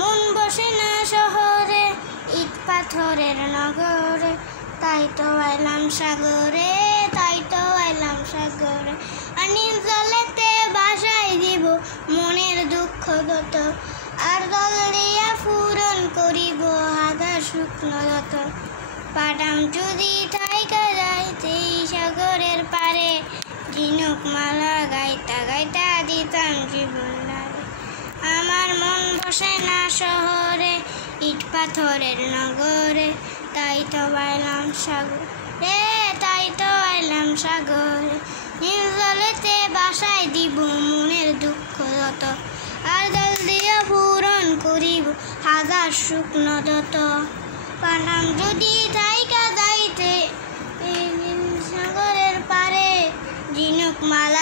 মন বসে না শহরে, ইট পাথরের নগরে, তাই তো আইলাম সাগরে, তাই তো আইলাম সাগরে। আর নীল জলেতে ভাসাই দিব মনের দুঃখ যত, আর জল দিয়া পূরণ করিব হাজার শুকনো যত। পাঠাম যদি থাইকা যাইতে সাগরের পারে, ঝিনুক মালা গাইতা গাইতা দিতাম জীবন লাগে। আমার মন বসে না শহরে, ইট পাথরের নগরে, তাই তো আইলাম সাগরে, তাই তো আইলাম সাগরে। নীল জলেতে ভাসাই দিব মনের দুঃখ যত, আর জল দিয়া পূরণ করিব হাজার শুকনো যত। পাঠাম যদি থাইকা যাইতে সাগরের পারে, ঝিনুক মালা